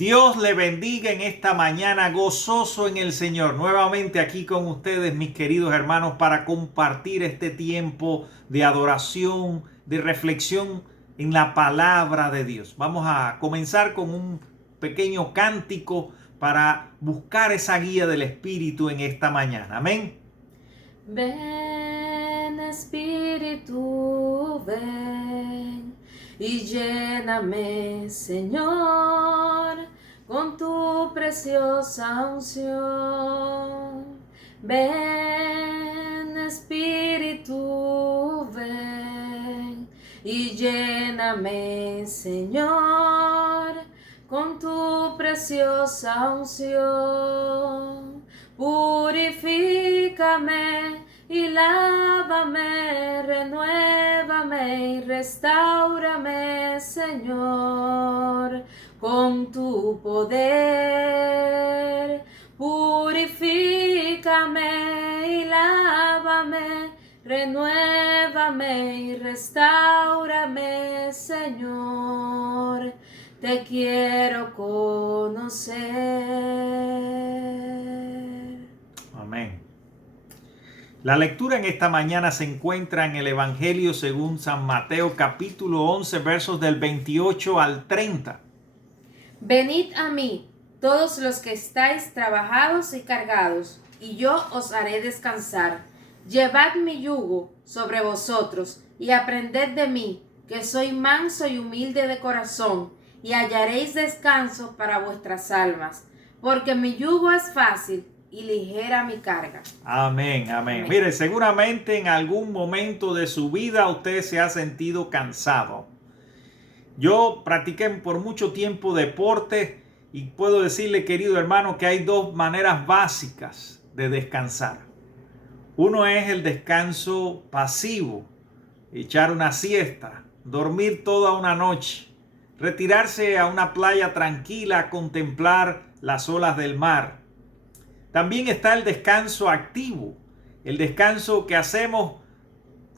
Dios le bendiga en esta mañana, gozoso en el Señor. Nuevamente aquí con ustedes, mis queridos hermanos, para compartir este tiempo de adoración, de reflexión en la palabra de Dios. Vamos a comenzar con un pequeño cántico para buscar esa guía del Espíritu en esta mañana. Amén. Ven, Espíritu, ven y lléname, Señor, con tu preciosa unción. Ven, Espíritu, ven y lléname, Señor, con tu preciosa unción. Purifícame y lávame, renuévame y restáurame, Señor, con tu poder. Purifícame y lávame, renuévame y restáurame, Señor. Te quiero conocer. Amén. La lectura en esta mañana se encuentra en el Evangelio según San Mateo capítulo 11 versos del 28 al 30. Venid a mí, todos los que estáis trabajados y cargados, y yo os haré descansar. Llevad mi yugo sobre vosotros, y aprended de mí, que soy manso y humilde de corazón, y hallaréis descanso para vuestras almas, porque mi yugo es fácil y ligera mi carga. Amén, amén. Mire, seguramente en algún momento de su vida usted se ha sentido cansado. Yo practiqué por mucho tiempo deporte y puedo decirle, querido hermano, que hay dos maneras básicas de descansar. Uno es el descanso pasivo, echar una siesta, dormir toda una noche, retirarse a una playa tranquila a contemplar las olas del mar. También está el descanso activo, el descanso que hacemos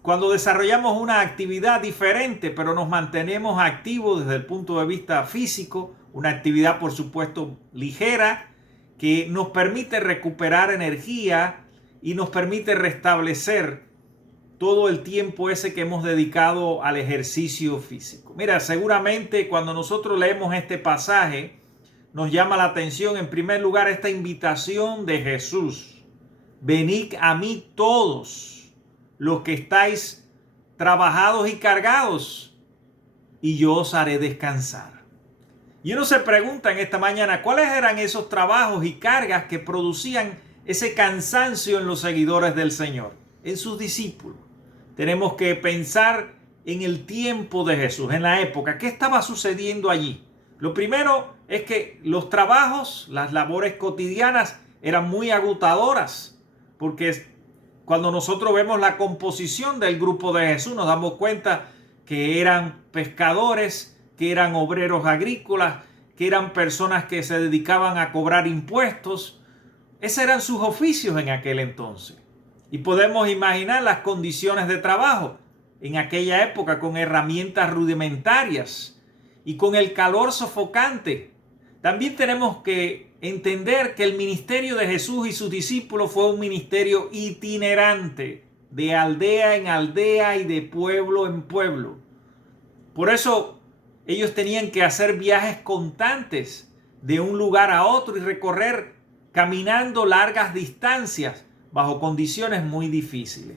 cuando desarrollamos una actividad diferente, pero nos mantenemos activos desde el punto de vista físico, una actividad por supuesto ligera que nos permite recuperar energía y nos permite restablecer todo el tiempo ese que hemos dedicado al ejercicio físico. Mira, seguramente cuando nosotros leemos este pasaje, nos llama la atención en primer lugar esta invitación de Jesús. Venid a mí todos los que estáis trabajados y cargados, y yo os haré descansar. Y uno se pregunta en esta mañana, ¿cuáles eran esos trabajos y cargas que producían ese cansancio en los seguidores del Señor, en sus discípulos? Tenemos que pensar en el tiempo de Jesús, en la época. ¿Qué estaba sucediendo allí? Lo primero es que los trabajos, las labores cotidianas eran muy agotadoras, porque cuando nosotros vemos la composición del grupo de Jesús nos damos cuenta que eran pescadores, que eran obreros agrícolas, que eran personas que se dedicaban a cobrar impuestos. Esos eran sus oficios en aquel entonces. Y podemos imaginar las condiciones de trabajo en aquella época con herramientas rudimentarias y con el calor sofocante. También tenemos que entender que el ministerio de Jesús y sus discípulos fue un ministerio itinerante, de aldea en aldea y de pueblo en pueblo. Por eso ellos tenían que hacer viajes constantes de un lugar a otro y recorrer caminando largas distancias bajo condiciones muy difíciles.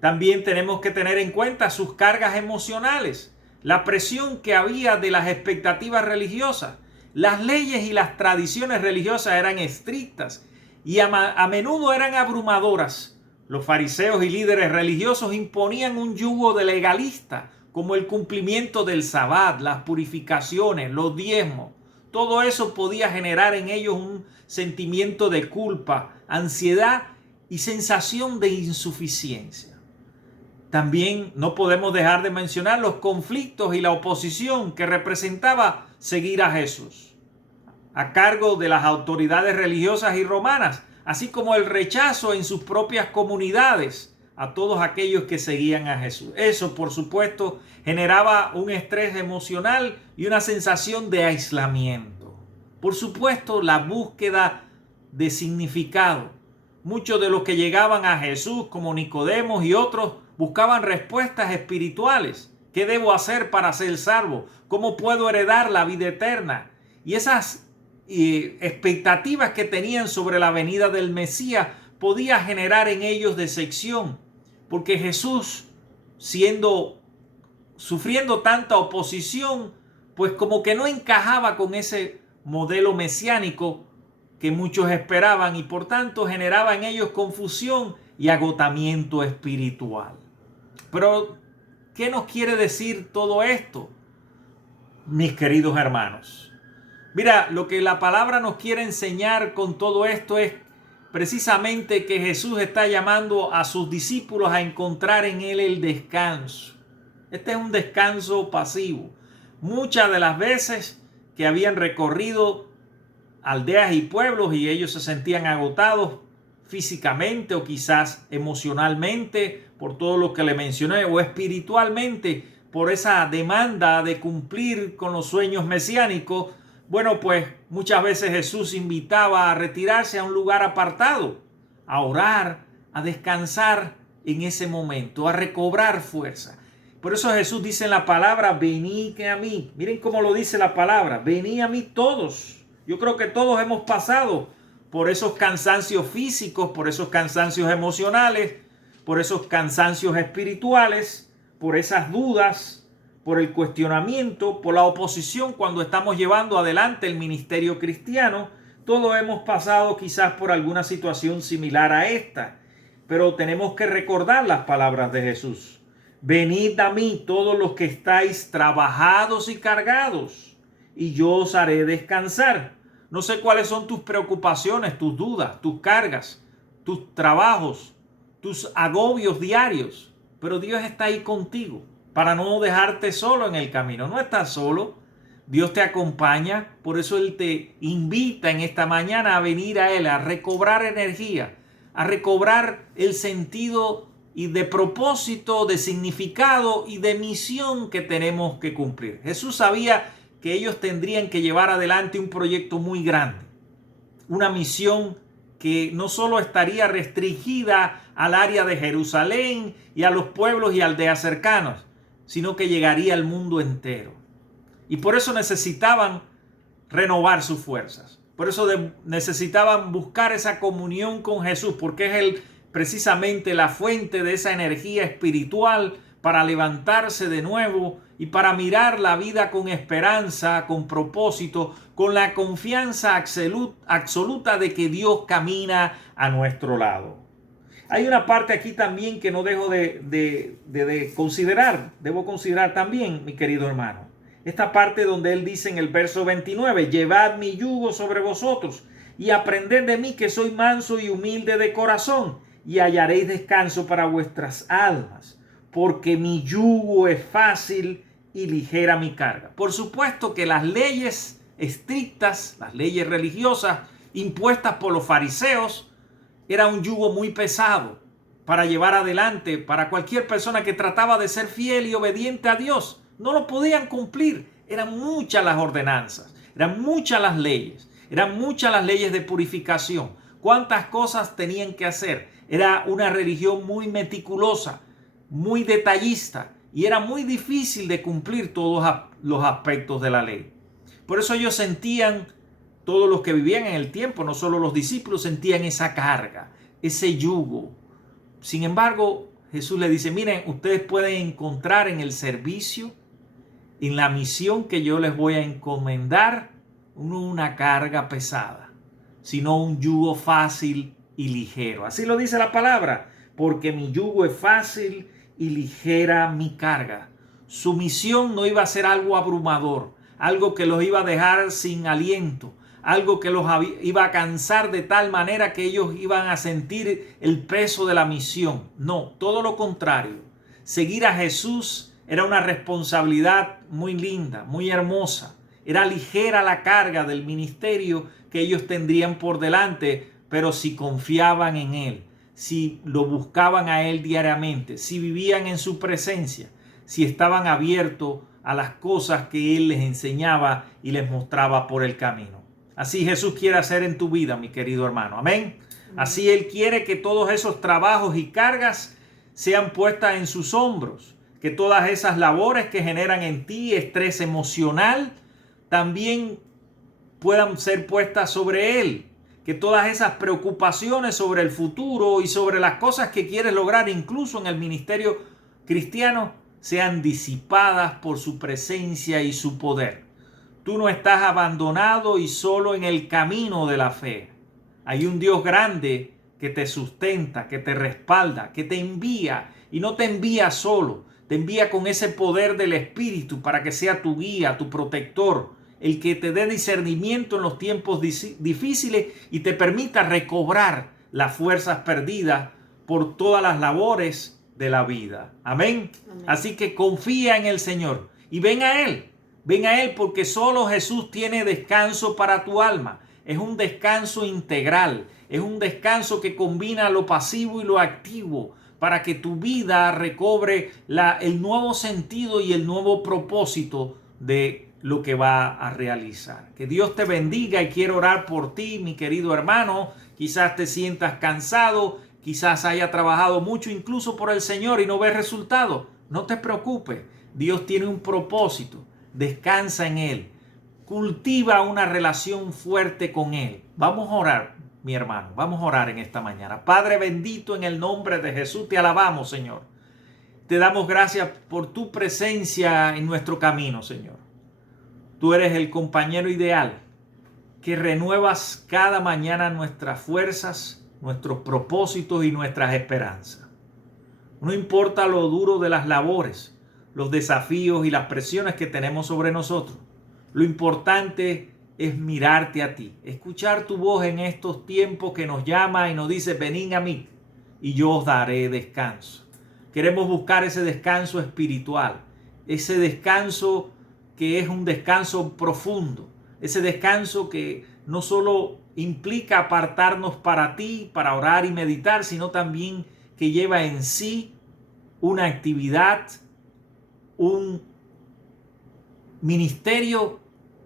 También tenemos que tener en cuenta sus cargas emocionales, la presión que había de las expectativas religiosas. Las leyes y las tradiciones religiosas eran estrictas y a menudo eran abrumadoras. Los fariseos y líderes religiosos imponían un yugo de legalista, como el cumplimiento del sabbat, las purificaciones, los diezmos. Todo eso podía generar en ellos un sentimiento de culpa, ansiedad y sensación de insuficiencia. También no podemos dejar de mencionar los conflictos y la oposición que representaba seguir a Jesús, a cargo de las autoridades religiosas y romanas, así como el rechazo en sus propias comunidades a todos aquellos que seguían a Jesús. Eso, por supuesto, generaba un estrés emocional y una sensación de aislamiento. Por supuesto, la búsqueda de significado. Muchos de los que llegaban a Jesús, como Nicodemo y otros, buscaban respuestas espirituales. ¿Qué debo hacer para ser salvo? ¿Cómo puedo heredar la vida eterna? Y esas expectativas que tenían sobre la venida del Mesías podía generar en ellos decepción, porque Jesús, sufriendo tanta oposición, pues como que no encajaba con ese modelo mesiánico que muchos esperaban, y por tanto generaba en ellos confusión y agotamiento espiritual. Pero, ¿qué nos quiere decir todo esto, mis queridos hermanos? Mira, lo que la palabra nos quiere enseñar con todo esto es precisamente que Jesús está llamando a sus discípulos a encontrar en Él el descanso. Este es un descanso pasivo. Muchas de las veces que habían recorrido aldeas y pueblos y ellos se sentían agotados físicamente o quizás emocionalmente por todo lo que le mencioné, o espiritualmente por esa demanda de cumplir con los sueños mesiánicos, bueno, pues muchas veces Jesús invitaba a retirarse a un lugar apartado, a orar, a descansar en ese momento, a recobrar fuerza. Por eso Jesús dice en la palabra, venid a mí. Miren cómo lo dice la palabra, venid a mí todos. Yo creo que todos hemos pasado por esos cansancios físicos, por esos cansancios emocionales, por esos cansancios espirituales, por esas dudas, por el cuestionamiento, por la oposición cuando estamos llevando adelante el ministerio cristiano. Todos hemos pasado quizás por alguna situación similar a esta, pero tenemos que recordar las palabras de Jesús. Venid a mí todos los que estáis trabajados y cargados, y yo os haré descansar. No sé cuáles son tus preocupaciones, tus dudas, tus cargas, tus trabajos, tus agobios diarios, pero Dios está ahí contigo para no dejarte solo en el camino. No estás solo, Dios te acompaña, por eso Él te invita en esta mañana a venir a Él, a recobrar energía, a recobrar el sentido y de propósito, de significado y de misión que tenemos que cumplir. Jesús sabía que ellos tendrían que llevar adelante un proyecto muy grande, una misión que no solo estaría restringida al área de Jerusalén y a los pueblos y aldeas cercanos, sino que llegaría al mundo entero. Y por eso necesitaban renovar sus fuerzas. Por eso necesitaban buscar esa comunión con Jesús, porque es Él precisamente la fuente de esa energía espiritual para levantarse de nuevo y para mirar la vida con esperanza, con propósito, con la confianza absoluta de que Dios camina a nuestro lado. Hay una parte aquí también que no dejo de considerar, debo considerar también, mi querido hermano. Esta parte donde Él dice en el verso 29, llevad mi yugo sobre vosotros y aprended de mí que soy manso y humilde de corazón, y hallaréis descanso para vuestras almas, porque mi yugo es fácil y ligera mi carga. Por supuesto que las leyes estrictas, las leyes religiosas impuestas por los fariseos, era un yugo muy pesado para llevar adelante para cualquier persona que trataba de ser fiel y obediente a Dios. No lo podían cumplir. Eran muchas las ordenanzas, eran muchas las leyes, eran muchas las leyes de purificación. ¿Cuántas cosas tenían que hacer? Era una religión muy meticulosa, muy detallista, y era muy difícil de cumplir todos los aspectos de la ley. Por eso ellos sentían, todos los que vivían en el tiempo, no solo los discípulos, sentían esa carga, ese yugo. Sin embargo, Jesús le dice, miren, ustedes pueden encontrar en el servicio, en la misión que yo les voy a encomendar, no una carga pesada, sino un yugo fácil y ligero. Así lo dice la palabra, porque mi yugo es fácil y ligera mi carga. Su misión no iba a ser algo abrumador, algo que los iba a dejar sin aliento, algo que los iba a cansar de tal manera que ellos iban a sentir el peso de la misión. No, todo lo contrario. Seguir a Jesús era una responsabilidad muy linda, muy hermosa. Era ligera la carga del ministerio que ellos tendrían por delante, pero si confiaban en Él, si lo buscaban a Él diariamente, si vivían en su presencia, si estaban abiertos a las cosas que Él les enseñaba y les mostraba por el camino. Así Jesús quiere hacer en tu vida, mi querido hermano. Amén. Así Él quiere que todos esos trabajos y cargas sean puestas en sus hombros. Que todas esas labores que generan en ti estrés emocional también puedan ser puestas sobre Él. Que todas esas preocupaciones sobre el futuro y sobre las cosas que quieres lograr, incluso en el ministerio cristiano, sean disipadas por su presencia y su poder. Tú no estás abandonado y solo en el camino de la fe. Hay un Dios grande que te sustenta, que te respalda, que te envía, y no te envía solo, te envía con ese poder del Espíritu para que sea tu guía, tu protector, el que te dé discernimiento en los tiempos difíciles y te permita recobrar las fuerzas perdidas por todas las labores de la vida. Amén. Amén. Así que confía en el Señor y ven a Él. Ven a Él porque solo Jesús tiene descanso para tu alma. Es un descanso integral. Es un descanso que combina lo pasivo y lo activo para que tu vida recobre el nuevo sentido y el nuevo propósito de lo que va a realizar. Que Dios te bendiga y quiero orar por ti, mi querido hermano. Quizás te sientas cansado, quizás haya trabajado mucho incluso por el Señor y no ves resultados. No te preocupes. Dios tiene un propósito. Descansa en Él. Cultiva una relación fuerte con Él. Vamos a orar, mi hermano. Vamos a orar en esta mañana. Padre bendito, en el nombre de Jesús te alabamos, Señor. Te damos gracias por tu presencia en nuestro camino, Señor. Tú eres el compañero ideal que renuevas cada mañana nuestras fuerzas, nuestros propósitos y nuestras esperanzas. No importa lo duro de las labores, los desafíos y las presiones que tenemos sobre nosotros. Lo importante es mirarte a ti, escuchar tu voz en estos tiempos que nos llama y nos dice, venid a mí y yo os daré descanso. Queremos buscar ese descanso espiritual, ese descanso que es un descanso profundo, ese descanso que no solo implica apartarnos para ti, para orar y meditar, sino también que lleva en sí una actividad, un ministerio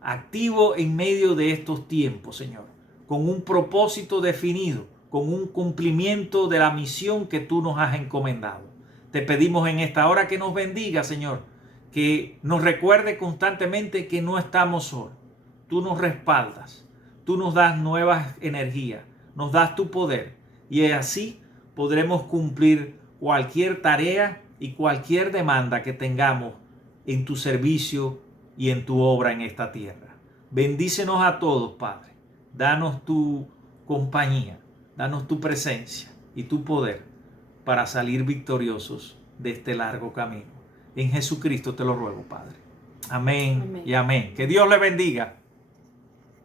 activo en medio de estos tiempos, Señor, con un propósito definido, con un cumplimiento de la misión que tú nos has encomendado. Te pedimos en esta hora que nos bendiga, Señor, que nos recuerde constantemente que no estamos solos. Tú nos respaldas, tú nos das nuevas energías, nos das tu poder y así podremos cumplir cualquier tarea y cualquier demanda que tengamos en tu servicio y en tu obra en esta tierra. Bendícenos a todos, Padre. Danos tu compañía, danos tu presencia y tu poder para salir victoriosos de este largo camino. En Jesucristo te lo ruego, Padre. Amén, amén. Y amén. Que Dios le bendiga.